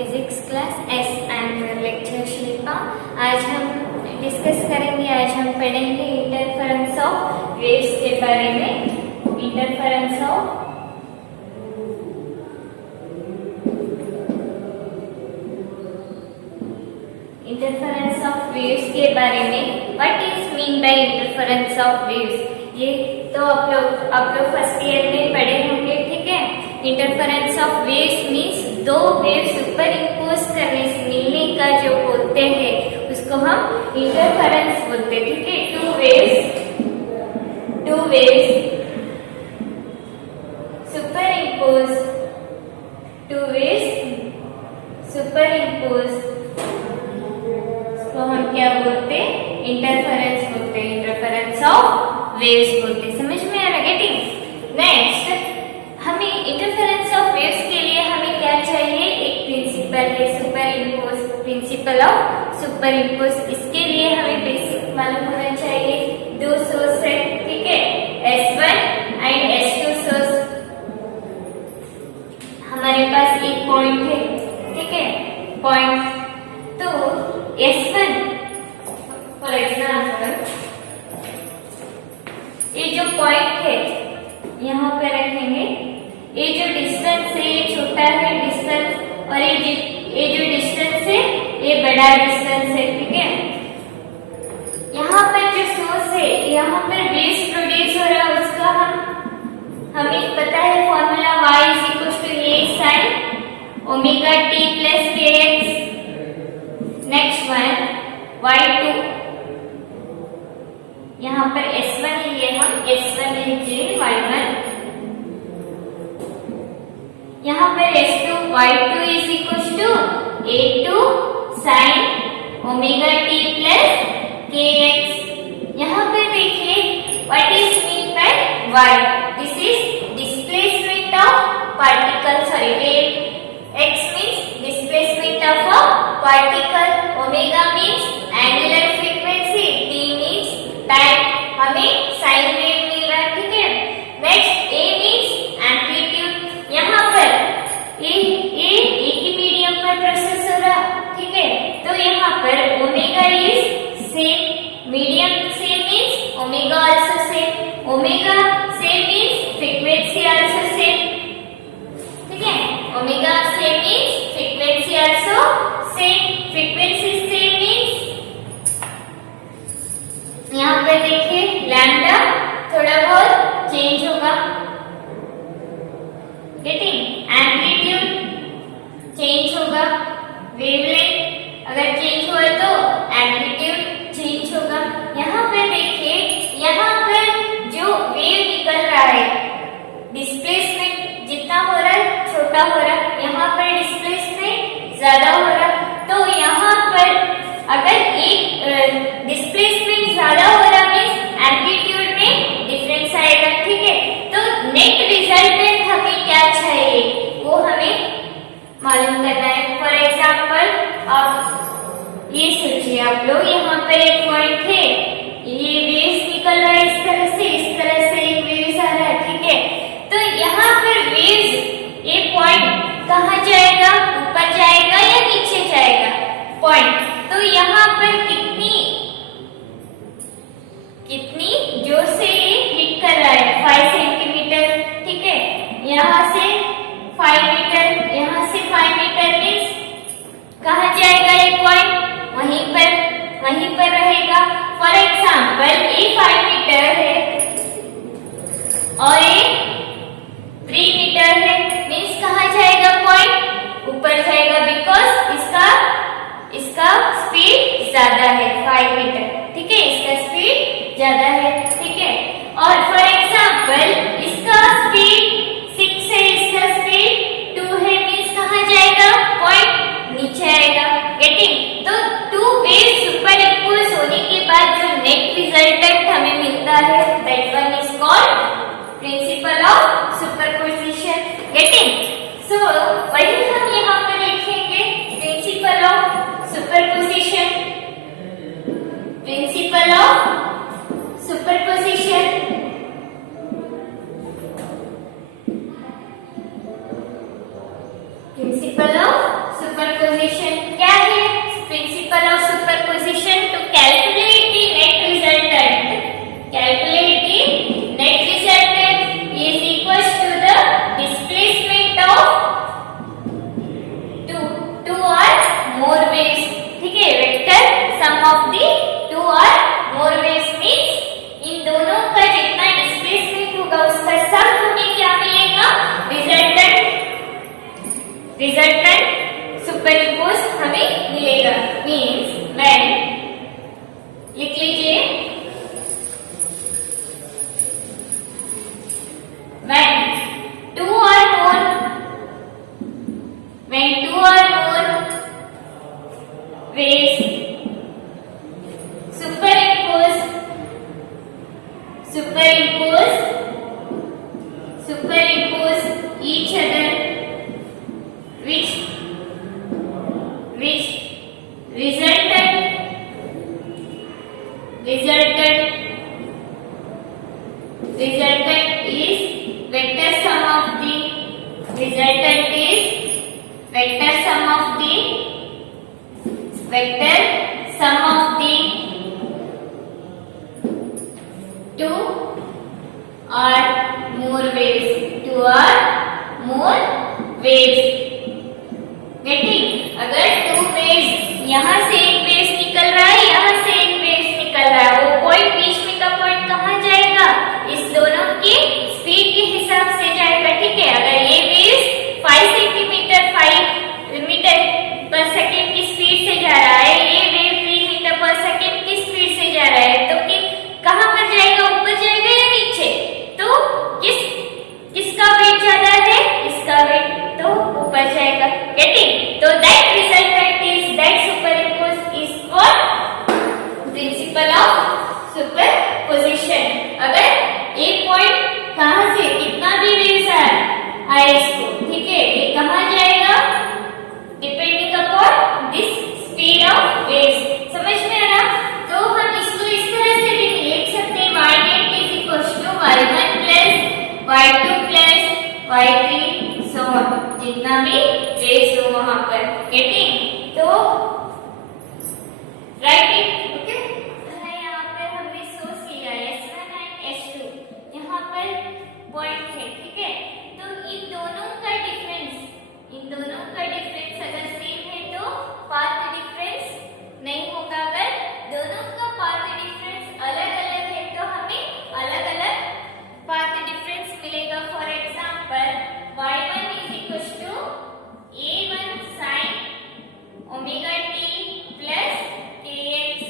Physics class S and lecture Shilpa. आज हम discuss करेंगे, आज हम पढ़ेंगे इंटरफेरेंस ऑफ वेव्स के बारे में। इंटरफेरेंस ऑफ वेव्स के बारे में। What is mean by interference of waves? ये तो आप लोग फर्स्ट ईयर में पढ़े होंगे, ठीक है। इंटरफेरेंस ऑफ वेव्स मीन्स दो वेव सुपर इम्पोज करने से मिलने का जो बोलते हैं उसको हम इंटरफेरेंस बोलते हैं, ठीक है। टू वेव्स सुपर इम्पोज तो हम क्या बोलते हैं? इंटरफेरेंस बोलते हैं, इंटरफेरेंस ऑफ वेव्स बोलते हैं। समझ में आ रहा है? नेक्स्ट हमें इंटरफेरेंस ऑफ वेव्स के लिए हमें क्या चाहिए? एक प्रिंसिपल है super impose, principal of super impose. इसके लिए हमें बेसिक मालूम होना चाहिए। दो सोर्स है, ठीक है, S1 एंड S2 सोर्स। हमारे पास एक पॉइंट है, ठीक है, पॉइंट। तो S1 फॉर एग्जाम्पल ये जो पॉइंट है यहाँ पे रखेंगे। ये जो डिस्टेंस है ये छोटा है डिस्टेंस, और ये जो डिस्टेंस है ये बड़ा डिस्टेंस है, ठीक है। यहाँ पर जो सोर्स है यहाँ पर वेव्स प्रोड्यूस हो रहा है, उसका हमें पता है formula y = a sin omega t plus kx। Next one y2, यहाँ पर S1 लिए हम S1 लीजिए y1, यहाँ पर S2 y2 = a2 sin omega t plus kx। यहाँ पर देखिए what is mean by y? This is displacement of particle, sorry wave. x means displacement of a particle, omega means angular frequency, t means time। हमें sine wave मिल रहा है, ठीक है। Next a means amplitude. यहाँ पर ये एक ही medium पर प्रोसेस हो रहा, ठीक है। तो यहाँ पर omega is same, medium same means omega also same, omega same means frequency also same, ठीक है। Omega same means frequency also same, frequency same means यहाँ पर देखिए लैम्डा थोड़ा बहुत चेंज होगा, गेटिंग, एम्पलीट्यूड चेंज होगा, वेवलेंथ अगर चेंज हुआ तो एम्पलीट्यूड चेंज होगा। यहाँ पर देखिए यहाँ पर जो वेव निकल रहा है डिस्प्लेसमेंट जितना हो रहा है छोटा हो रहा है, यहाँ पर डिस्प्लेसमेंट ज्यादा हो रहा है। तो यहाँ पर अगर एक डिस्प्लेसमेंट ज्यादा हो रहा मीन्स एम्पलीट्यूड में डिफरेंस आएगा, ठीक है। तो नेट रिजल्टेंट हमें क्या चाहिए वो हमें मालूम करना है। फॉर एग्जाम्पल आप ये सोचिए, आप लोग यहाँ पर एक पॉइंट है, ये वेव्स निकल रहा है इस तरह से एक वेव्स आ रहा है, ठीक है। तो यहाँ पर वेव्स ये पॉइंट कहाँ जाएगा? ऊपर जाएगा या नीचे जाएगा? पॉइंट। तो यहाँ पर कितनी जोर से ये हिट कर रहा है? 5 सेंटीमीटर, ठीक है। यहाँ से 5 मीटर, यहाँ से 5 मीटर मीन्स कहाँ जाएगा ये पॉइंट? वहीं पर रहेगा। फॉर एग्जाम्पल ये 5 मीटर है और ये 3 मीटर है, मीन्स कहाँ जाएगा पॉइंट? ऊपर जाएगा, बिकॉज इसका स्पीड ज्यादा है 5 मीटर, ठीक है, इसका स्पीड ज्यादा है, ठीक है। और फॉर एग्जाम्पल इसका स्पीड 6 है, इसका स्पीड 2 है, मीन्स कहाँ जाएगा पॉइंट? नीचे आएगा, गेटिंग। तो टू वेव सुपर इम्पोज होने के बाद जो नेट रिजल्टेंट हमें मिलता है that one is called principle of superposition, getting. So वही हम यहाँ पर लिखेंगे principle of superposition, principle of superposition. Principle of super superposition क्या है? Principle of superposition to calculate the net resultant, calculate the net resultant is equals to the displacement of two और more waves. ठीक है, vector sum of the two और more waves means इन दोनों का जितना displacement होगा उसका सम हमें क्या मिलेगा? रिजल्टेंट सुपरइम्पोज हमें मिलेगा। मींस व्हेन, लिख लीजिए, व्हेन टू और मोर waves superimpose each other, which resultant is vector sum of the resultant is vector sum of the two or more waves getting। अगर टू वेव्स, यहाँ से एक वेव्स निकल रहा है, यहाँ से एक वेव्स निकल रहा है, वो पॉइंट बीच में का पॉइंट कहाँ जाएगा? इस दोनों की स्पीड के हिसाब से जाएगा। ठीक है, अगर ये वेव्स 5 मीटर पर सेकेंड की स्पीड से जा रहा है, ये वेव 3 मीटर पर सेकेंड की स्पीड से जा रहा है, तो कि कहाँ पर जाएगा? ऊपर जाएगा या नीचे? तो किसका वेट ज्यादा है? इसका वेट तो ऊपर जाएगा। गेटिंग? तो that resultant is that superimpose is called principle of superposition. अगर एक पॉइंट कहाँ से कितना भी वेव्स आए इसको, ठीक है, ये कहाँ जाएगा? Depending upon this speed of waves. समझ में आया? तो हम इसको इस तरह से भी लिख सकते हैं, y net is equals to y1 plus y2 plus y3 so on, जितना भी वेव्स हो वहां पर। गेटिंग? तो राइटिंग, ओके। यहाँ पर हमने सोच लिया S1 एंड S2, यहाँ पर पॉइंट है। ठीक है, तो इन दोनों का डिफरेंस अगर सेम है तो पाथ डिफरेंस नहीं होगा। अगर दोनों का पाथ डिफरेंस अलग अलग है तो हमें अलग अलग पाथ डिफरेंस मिलेगा। For example y1 is equals to a1 sin omega t plus kx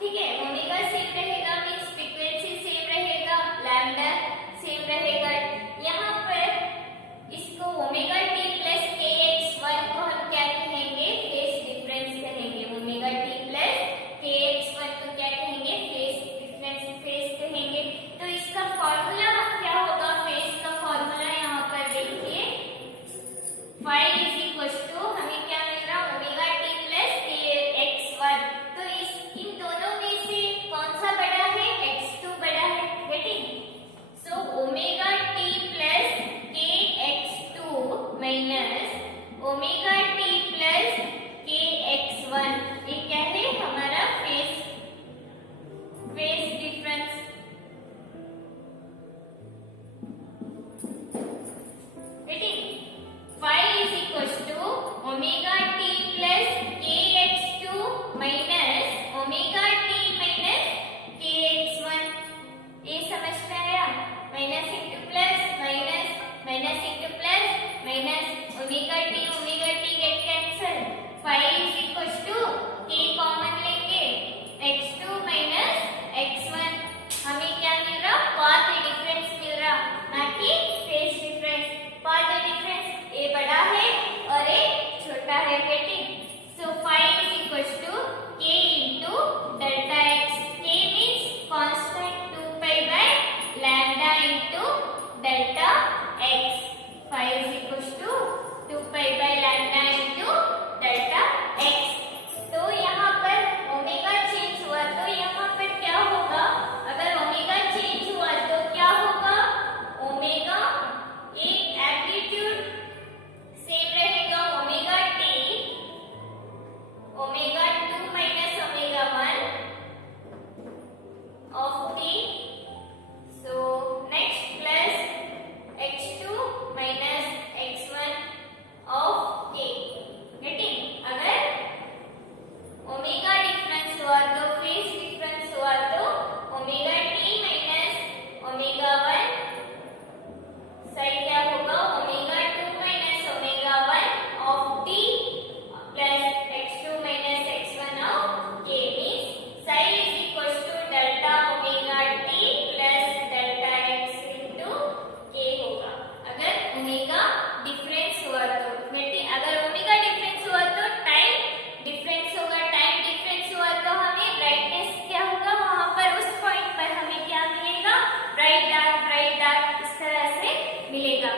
ठीक है, ओमेगा सेम रहेगा मींस फ्रीक्वेंसी सेम रहेगा, लैम्डा सेम रहेगा। यहाँ पर इसको ओमेगा टी प्लस के एक्स वन को हम क्या कहेंगे, फेज डिफरेंस कहेंगे। ओमेगा टी प्लस के एक्स वन को क्या कहेंगे, फेज डिफरेंस, फेज कहेंगे। तो इसका फॉर्मूला क्या होगा, फेज का फॉर्मूला यहाँ पर देखिए, फाई इज इक्वल टू हमें क्या मिल रहा, ओमेगा टी प्लस के एक्स वन। तो इस इन दोनों में से कौन सा बड़ा है, x2 बड़ा है, getting. So omega t plus k x2 minus omega t plus के x1, ये क्या है हमारा phase difference. Getting, phi is equal to omega t plus k x2 minus omega T minus के x1। ये समझ में आया, minus into plus minus, minus into plus minus, omega t get cancel. Phi is equal to k common लेंगे, x2 minus x1, हमें क्या मिल रहा, path difference मिल रहा, ना कि phase difference. Path difference A बड़ा है और ए छोटा है, getting. So phi is equal to k into delta x, k means constant 2 pi by lambda into delta x. Phi is equal to 2 pi by lambda into delta x. तो यहाँ पर omega change हुआ तो यहाँ पर क्या होगा, अगर ओमेगा चेंज हुआ तो क्या होगा, ओमेगा एक एम्पलीट्यूड सेम रहेगा, omega T, omega 2 minus omega 1 of t। So next plus x2 minus x1 of k। Getting? अगर ओमेगा डिफरेंस हुआ तो फेज डिफरेंस हुआ तो ओमेगा टी माइनस ओमेगा 1 सही क्या होगा, omega 2 minus omega 1 of t plus x2 minus x1 of k means psi is equal to delta omega t plus delta x into k होगा। अगर omega difference हुआ तो बेटे, अगर ओमेगा डिफरेंस हुआ तो टाइम डिफरेंस होगा, टाइम डिफरेंस हुआ तो हमें ब्राइटनेस क्या होगा, वहां पर उस पॉइंट पर हमें क्या मिलेगा, ब्राइट डार्क इस तरह से मिलेगा।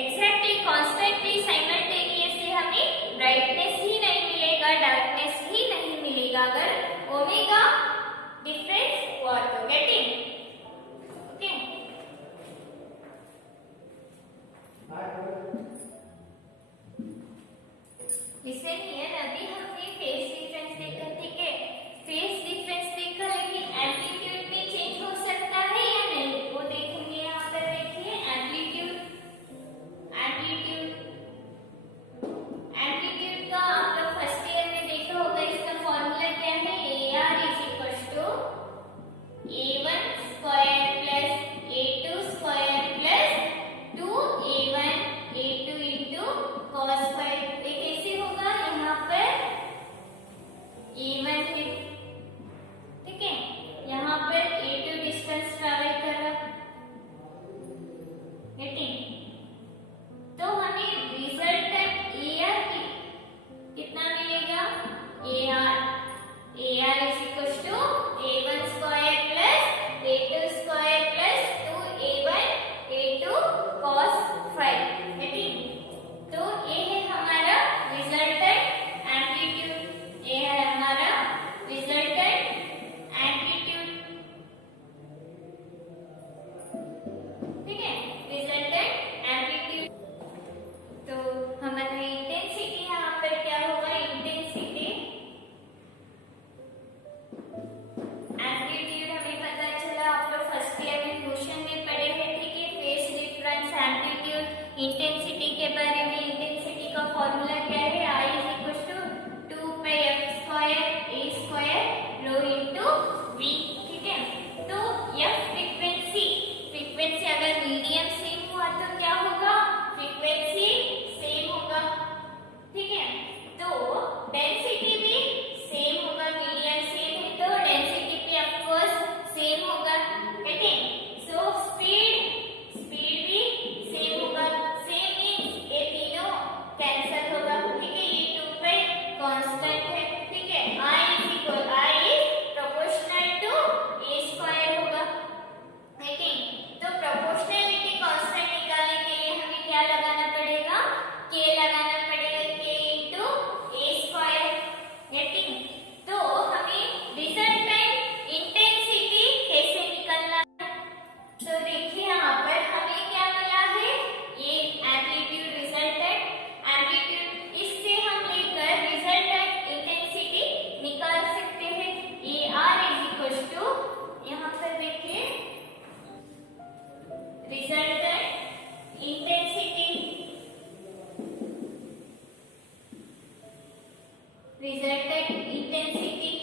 एग्जैक्टली कॉन्स्टेंटली साइमल्टेनियसली हमें ब्राइटनेस ही नहीं मिलेगा, डार्कनेस ही नहीं मिलेगा अगर ओमेगा डिफरेंस हुआ तो। गेटिंग? ओके, लिसन हियर, अभी हमने फेज डिफरेंस देखा, ठीक है, फेज डिफरेंस देखा, लेकिन एम्पलीट्यूड में चेंज हो सकता है या नहीं वो देखेंगे। यहाँ पर देखिए एम्पलीट्यूड का आप लोग फर्स्ट ईयर में देखा होगा, इसका फॉर्मूला क्या है, AR is equal to A1 intensity